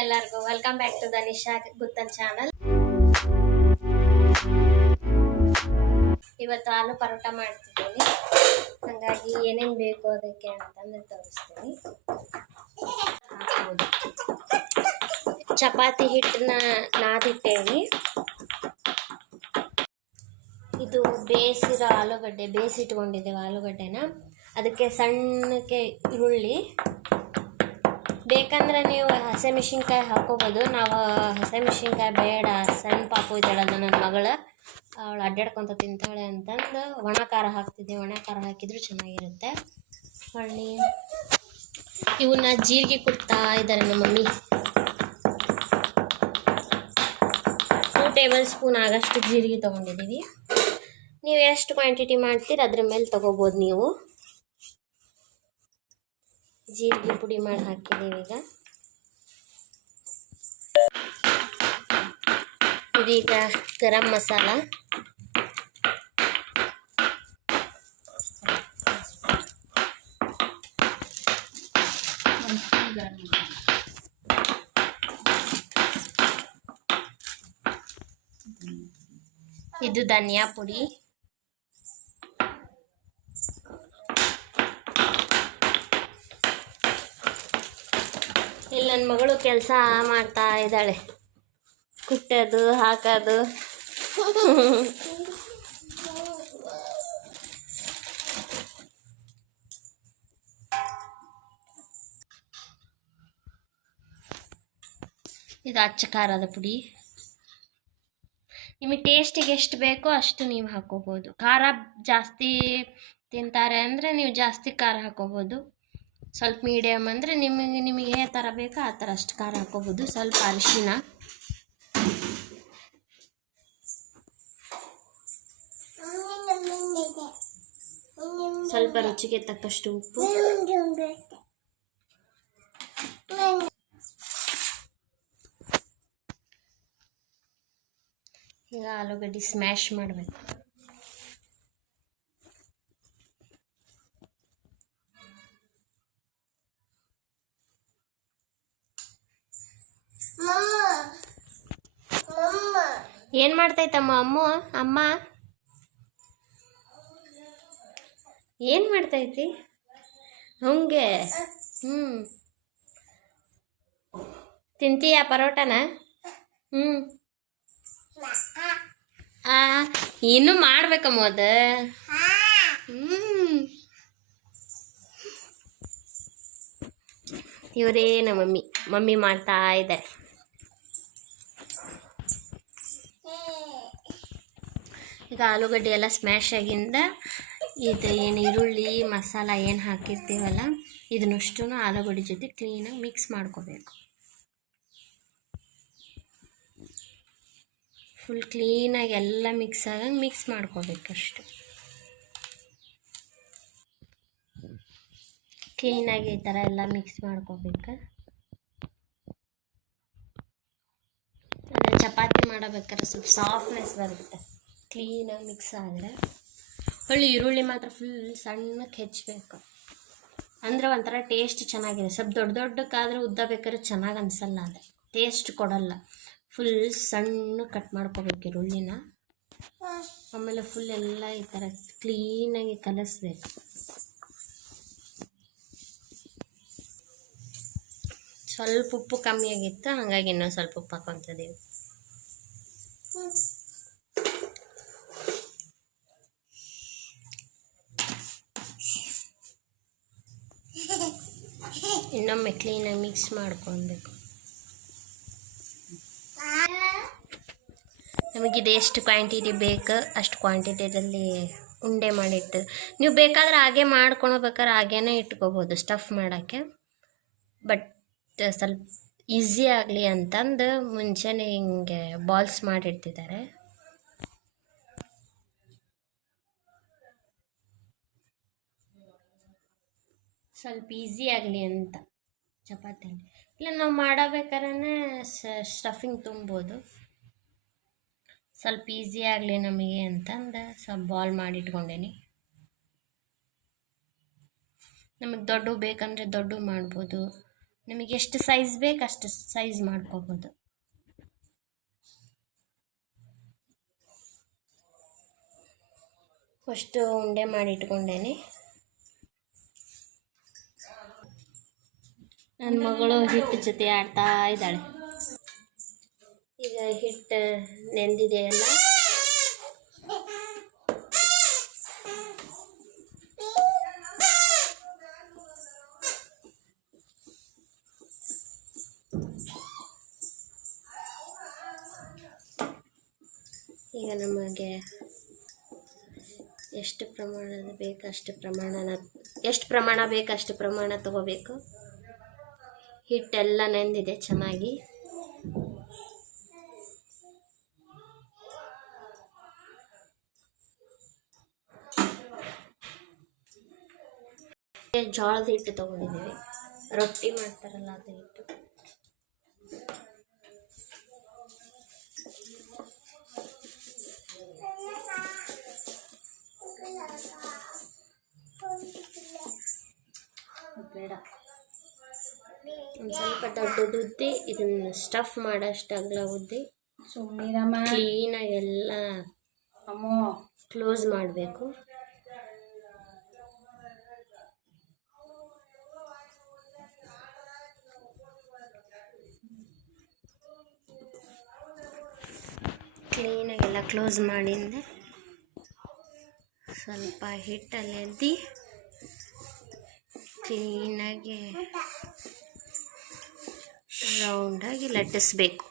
ಎಲ್ಲರಿಗೂ welcome back to the Nisha Guttan channel. ಇವತ್ತು ಆಲೂ ಪರೋಟ ಮಾಡ್ತಿದ್ದೀನಿ. ಹಾಗಾಗಿ ಏನೇನು ಬೇಕು ಅದಕ್ಕೆ ಅಂತಂದ್ರೆ ತೋರಿಸ್ತೀನಿ. ಚಪಾತಿ ಹಿಟ್ಟನ್ನ ನಾದಿಟ್ಟೇನಿ. ಇದು ಬೇಯಿಸಿರೋ ಆಲೂಗಡ್ಡೆ, ಬೇಯಿಸಿಟ್ಕೊಂಡಿದ್ದೇವೆ ಆಲೂಗಡ್ಡೆನ. ಅದಕ್ಕೆ ಸಣ್ಣಕ್ಕೆ ಈರುಳ್ಳಿ, ಬೇಕಂದ್ರೆ ನೀವು ಹಸಿಮೆಣಸಿನ್ಕಾಯಿ ಹಾಕೋಬೋದು. ನಾವು ಹಸಿಮೆಣಸಿನ್ಕಾಯಿ ಬೇಡ, ಸಣ್ಣ ಪಾಪು ಇದ್ದಾಳಲ್ಲ ನನ್ನ ಮಗಳು, ಅವಳು ಅಡ್ಡಾಡ್ಕೊತ ತಿಂತಾಳೆ ಅಂತಂದು ಒಣ ಖಾರ ಹಾಕ್ತಿದ್ದೆ. ಒಣ ಖಾರ ಹಾಕಿದ್ರು ಚೆನ್ನಾಗಿರುತ್ತೆ. ಹೊಳ್ಳಿ ಇವನ್ನ ಜೀರಿಗೆ ಕುಟ್ತಾ ಇದ್ದಾರೆ ನಮ್ಮ ಮಮ್ಮಿ. 2 ಟೇಬಲ್ ಸ್ಪೂನ್ ಆಗಷ್ಟು ಜೀರಿಗೆ ತೊಗೊಂಡಿದ್ದೀವಿ. ನೀವು ಎಷ್ಟು ಕ್ವಾಂಟಿಟಿ ಮಾಡ್ತೀರಿ ಅದ್ರ ಮೇಲೆ ತೊಗೋಬೋದು. ನೀವು ಜೀರಿಗೆ ಪುಡಿ ಮಾಡಿ ಹಾಕಿದ್ದೀವಿ. ಇದೀಗ ಗರಂ ಮಸಾಲ, ಇದು ಧನಿಯಾ ಪುಡಿ, ಇಲ್ಲಿ ನನ್ನ ಮಗಳು ಕೆಲಸ ಮಾಡ್ತಾ ಇದ್ದಾಳೆ, ಕುಟ್ಟೋದು ಹಾಕೋದು. ಇದು ಅಚ್ಚ ಖಾರದ ಪುಡಿ. ನಿಮಗೆ ಟೇಸ್ಟಿಗೆ ಎಷ್ಟು ಬೇಕೋ ಅಷ್ಟು ನೀವು ಹಾಕೋಬೋದು. ಖಾರ ಜಾಸ್ತಿ ತಿಂತಾರೆ ಅಂದರೆ ನೀವು ಜಾಸ್ತಿ ಖಾರ ಹಾಕೋಬೋದು. ಸ್ವಲ್ಪ ಮೀಡಿಯಮ್ ಅಂದರೆ ನಿಮಗೆ ಯಾವ ಥರ ಬೇಕೋ ಆ ಥರ ಅಷ್ಟು ಖಾರ ಹಾಕೋಬೋದು. ಸ್ವಲ್ಪ ಅರಿಶಿನ, ಸ್ವಲ್ಪ ರುಚಿಗೆ ತಕ್ಕಷ್ಟು ಉಪ್ಪು, ಈಗ ಆಲೂಗಡ್ಡೆ ಸ್ಮ್ಯಾಶ್ ಮಾಡಬೇಕು. ಏನು ಮಾಡ್ತೈತಮ್ಮ ಅಮ್ಮ ಏನು ಮಾಡ್ತೈತಿ? ಹಂಗೆ ತಿಂತೀಯ ಪರೋಟನ? ಇನ್ನೂ ಮಾಡ್ಬೇಕಮ್ಮ ಅದು. ಇವರೇ ನಮ್ಮ ಮಮ್ಮಿ ಮಾಡ್ತಾ ಇದ್ದಾರೆ. ಈಗ ಆಲೂಗಡ್ಡೆ ಎಲ್ಲ ಸ್ಮ್ಯಾಶ್ ಆಗಿಂದ ಇದು ಏನು ಈರುಳ್ಳಿ ಮಸಾಲ ಏನು ಹಾಕಿರ್ತೀವಲ್ಲ ಇದನ್ನಷ್ಟು ಆಲೂಗಡ್ಡೆ ಜೊತೆ ಕ್ಲೀನಾಗಿ ಮಿಕ್ಸ್ ಮಾಡ್ಕೋಬೇಕು. ಫುಲ್ ಕ್ಲೀನಾಗಿ ಎಲ್ಲ ಮಿಕ್ಸ್ ಆಗಂಗೆ ಮಿಕ್ಸ್ ಮಾಡ್ಕೋಬೇಕಷ್ಟು. ಕ್ಲೀನಾಗಿ ಈ ಥರ ಎಲ್ಲ ಮಿಕ್ಸ್ ಮಾಡ್ಕೋಬೇಕು. ಅಂದರೆ ಚಪಾತಿ ಮಾಡಬೇಕಾದ್ರೆ ಸ್ವಲ್ಪ ಸಾಫ್ಟ್ನೆಸ್ ಬರುತ್ತೆ ಕ್ಲೀನಾಗಿ ಮಿಕ್ಸ್ ಆದರೆ. ಹೊಳ್ಳಿ ಈರುಳ್ಳಿ ಮಾತ್ರ ಫುಲ್ ಸಣ್ಣಕ್ಕೆ ಹೆಚ್ಚಬೇಕು, ಅಂದರೆ ಒಂಥರ ಟೇಸ್ಟ್ ಚೆನ್ನಾಗಿದೆ. ಸ್ವಲ್ಪ ದೊಡ್ಡಕ್ಕಾದರೆ ಉದ್ದ ಬೇಕಾದ್ರೆ ಚೆನ್ನಾಗಿ ಅನಿಸಲ್ಲ, ಅದು ಟೇಸ್ಟ್ ಕೊಡಲ್ಲ. ಫುಲ್ ಸಣ್ಣ ಕಟ್ ಮಾಡ್ಕೋಬೇಕು ಈರುಳ್ಳಿನ. ಆಮೇಲೆ ಫುಲ್ ಎಲ್ಲ ಈ ಥರ ಕ್ಲೀನಾಗಿ ಕಲಿಸ್ಬೇಕು. ಸ್ವಲ್ಪ ಉಪ್ಪು ಕಮ್ಮಿ ಆಗಿತ್ತು, ಹಾಗಾಗಿ ಇನ್ನೂ ಸ್ವಲ್ಪ ಉಪ್ಪು ಹಾಕೊತಿದ್ದೀವಿ. ಇನ್ನೊಮ್ಮೆ ಕ್ಲೀನಾಗಿ ಮಿಕ್ಸ್ ಮಾಡ್ಕೊಳ್ಬೇಕು. ನಮಗಿದೆ ಎಷ್ಟು ಕ್ವಾಂಟಿಟಿ ಬೇಕು ಅಷ್ಟು ಕ್ವಾಂಟಿಟಿಯಲ್ಲಿ ಉಂಡೆ ಮಾಡಿಟ್ಟು ನೀವು ಬೇಕಾದ್ರೆ ಹಾಗೆ ಮಾಡ್ಕೊಳ್ಬೇಕಾದ್ರೆ ಹಾಗೇನೆ ಇಟ್ಕೋಬೋದು ಸ್ಟಫ್ ಮಾಡೋಕ್ಕೆ. ಬಟ್ ಸ್ವಲ್ಪ ಈಸಿ ಆಗಲಿ ಅಂತಂದು ಮುಂಚೆನೇ ಹಿಂಗೆ ಬಾಲ್ಸ್ ಮಾಡಿಡ್ತಿದ್ದಾರೆ. ಸ್ವಲ್ಪ ಈಸಿ ಆಗಲಿ ಅಂತ ಚಪಾತಿಯಲ್ಲಿ. ಇಲ್ಲ ನಾವು ಮಾಡಬೇಕಾದ್ರೆ ಸ್ಟಫಿಂಗ್ ತುಂಬೋದು. ಸ್ವಲ್ಪ ಈಸಿ ಆಗಲಿ ನಮಗೆ ಅಂತಂದು ಸ್ವಲ್ಪ ಬಾಲ್ ಮಾಡಿಟ್ಕೊಂಡೇನಿ. ನಮಗೆ ದೊಡ್ಡ ಬೇಕಂದರೆ ದೊಡ್ಡ ಮಾಡ್ಬೋದು, ನಿಮಗೆ ಎಷ್ಟು ಸೈಜ್ ಬೇಕು ಅಷ್ಟು ಸೈಜ್ ಮಾಡ್ಕೋಬೋದು. ಫಸ್ಟು ಉಂಡೆ ಮಾಡಿ ಇಟ್ಕೊಂಡೇನೆ. ನನ್ನ ಮಗಳು ಹಿಟ್ಟು ಜೊತೆ ಆಡ್ತಾ ಇದ್ದಾಳೆ. ಈಗ ಹಿಟ್ಟು ನೆಂದಿದೆಯಲ್ಲ, ಈಗ ನಮಗೆ ಎಷ್ಟು ಪ್ರಮಾಣ ಬೇಕು ಅಷ್ಟು ಪ್ರಮಾಣ ತಗೋಬೇಕು. ಹಿಟ್ಟೆಲ್ಲ ನೆಂದಿದೆ ಚೆನ್ನಾಗಿ. ಜೋಳದ ಹಿಟ್ಟು ತಗೊಂಡಿದ್ದೀವಿ, ರೊಟ್ಟಿ ಮಾಡ್ತಾರಲ್ಲ ಅದು ಹಿಟ್ಟು. ಬೇಡ, ಒಂದು ಸ್ವಲ್ಪ ದೊಡ್ಡದು ಉದ್ದಿ, ಇದನ್ನು ಸ್ಟಫ್ ಮಾಡೋಷ್ಟು ಅಗಲ ಉದ್ದಿ ಕ್ಲೀನಾಗಿ ಎಲ್ಲ ಕ್ಲೋಸ್ ಮಾಡಬೇಕು. ಕ್ಲೀನಾಗೆಲ್ಲ ಕ್ಲೋಸ್ ಮಾಡಿಂದೆ ಸ್ವಲ್ಪ ಹಿಟ್ಟಲ್ಲಿ ಎದ್ದಿ ಕ್ಲೀನಾಗಿ ರೌಂಡಾಗಿ ಲಟ್ಟಿಸ್ಬೇಕು.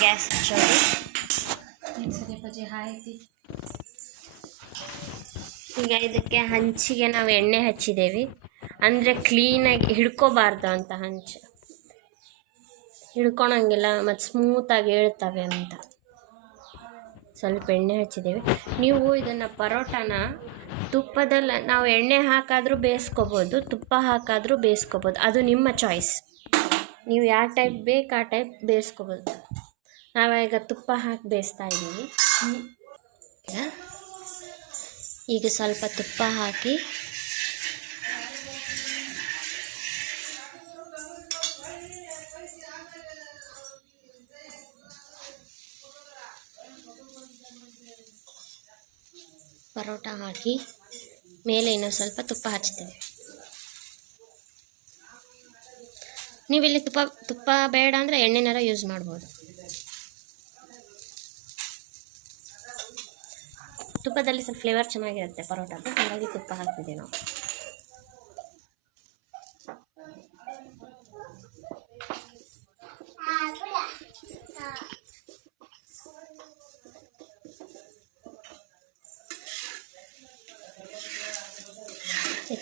ಗ್ಯಾಸ್ ಹಚ್ಚೋದು. ಈಗ ಇದಕ್ಕೆ ಹಂಚಿಗೆ ನಾವು ಎಣ್ಣೆ ಹಚ್ಚಿದ್ದೇವೆ, ಅಂದರೆ ಕ್ಲೀನಾಗಿ ಹಿಡ್ಕೋಬಾರ್ದು ಅಂತ. ಹಂಚು ಹಿಡ್ಕೊಳಂಗಿಲ್ಲ ಮತ್ತು ಸ್ಮೂತಾಗಿ ಹೇಳ್ತವೆ ಅಂತ ಸ್ವಲ್ಪ ಎಣ್ಣೆ ಹಚ್ಚಿದ್ದೇವೆ. ನೀವು ಇದನ್ನು ಪರೋಟಾನ ತುಪ್ಪದಲ್ಲಿ ನಾವು ಎಣ್ಣೆ ಹಾಕಾದರೂ ಬೇಯಿಸ್ಕೋಬೋದು, ತುಪ್ಪ ಹಾಕಾದರೂ ಬೇಯಿಸ್ಕೋಬೋದು, ಅದು ನಿಮ್ಮ ಚಾಯ್ಸ್. ನೀವು ಯಾವ ಟೈಪ್ ಬೇಕು ಆ ಟೈಪ್ ಬೇಯಿಸ್ಕೋಬೋದು. ನಾವೀಗ ತುಪ್ಪ ಹಾಕಿ ಬೇಯಿಸ್ತಾ ಇದ್ದೀವಿ. ಈಗ ಸ್ವಲ್ಪ ತುಪ್ಪ ಹಾಕಿ ಪರೋಟ ಹಾಕಿ ಮೇಲೆ ಇನ್ನೂ ಸ್ವಲ್ಪ ತುಪ್ಪ ಹಚ್ತೇವೆ. ನೀವಿಲ್ಲಿ ತುಪ್ಪ ಬೇಡ ಅಂದರೆ ಎಣ್ಣೆನಾರ ಯೂಸ್ ಮಾಡ್ಬೋದು. ತುಪ್ಪದಲ್ಲಿ ಸ್ವಲ್ಪ ಫ್ಲೇವರ್ ಚೆನ್ನಾಗಿರುತ್ತೆ ಪರೋಟಾದ, ಹಾಗಾಗಿ ತುಪ್ಪ ಹಾಕ್ತಿದ್ದೀವಿ ನಾವು.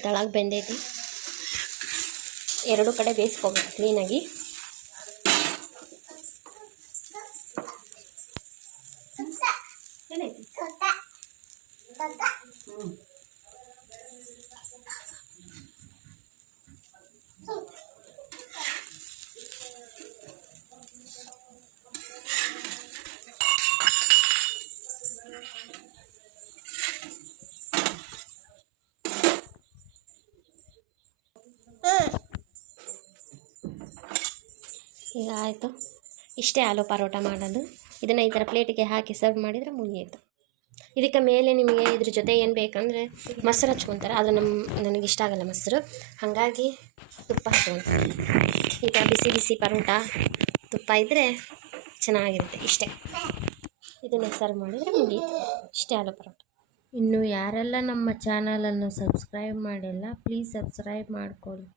ತೆಳಗೆ ಬೆಂದೈತಿ, ಎರಡು ಕಡೆ ಬೇಯಿಸ್ಕೋಬೇಕು ಕ್ಲೀನಾಗಿ. ಈಗ ಆಯಿತು, ಇಷ್ಟೇ ಆಲೂ ಪರೋಟ ಮಾಡೋದು. ಇದನ್ನು ಈ ಥರ ಪ್ಲೇಟಿಗೆ ಹಾಕಿ ಸರ್ವ್ ಮಾಡಿದರೆ ಮುಗಿಯಿತು. ಇದಕ್ಕೆ ಮೇಲೆ ನಿಮಗೆ ಇದ್ರ ಜೊತೆ ಏನು ಬೇಕಂದರೆ ಮೊಸರು ಹಚ್ಕೊತಾರೆ, ಅದು ನನಗೆ ಇಷ್ಟ ಆಗಲ್ಲ ಮೊಸರು, ಹಾಗಾಗಿ ತುಪ್ಪ ಹಚ್ಕೊತಾರೆ. ಈ ಥರ ಬಿಸಿ ಬಿಸಿ ಪರೋಟ ತುಪ್ಪ ಇದ್ದರೆ ಚೆನ್ನಾಗಿರುತ್ತೆ. ಇಷ್ಟೇ, ಇದನ್ನು ಸರ್ವ್ ಮಾಡಿದರೆ ಮುಗಿಯಿತು. ಇಷ್ಟೇ ಆಲೂ ಪರೋಟ. ಇನ್ನು ಯಾರೆಲ್ಲ ನಮ್ಮ ಚಾನಲನ್ನು ಸಬ್ಸ್ಕ್ರೈಬ್ ಮಾಡಿಲ್ಲ ಪ್ಲೀಸ್ ಸಬ್ಸ್ಕ್ರೈಬ್ ಮಾಡ್ಕೊಳ್ಳಿ.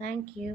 Thank you.